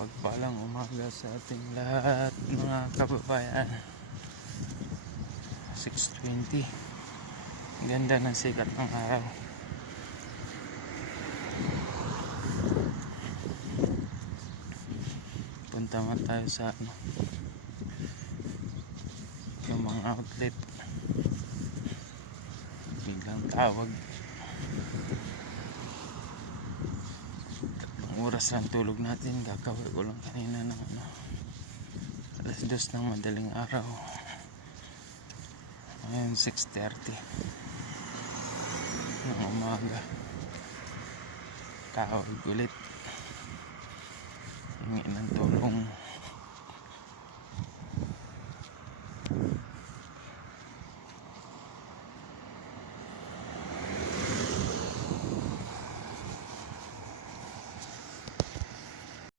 Mapagpalang umaga sa ating lahat mga kababayan. 6:20. Ganda ng sikat ng araw. Punta man tayo sa yung mga outlet. Biglang tawag. 3 oras lang tulog natin. Gagawin ko lang kanina ng 2:00 ng madaling araw. Ngayon 6:30 ng umaga. Tawag ulit. Hingi ng tulong.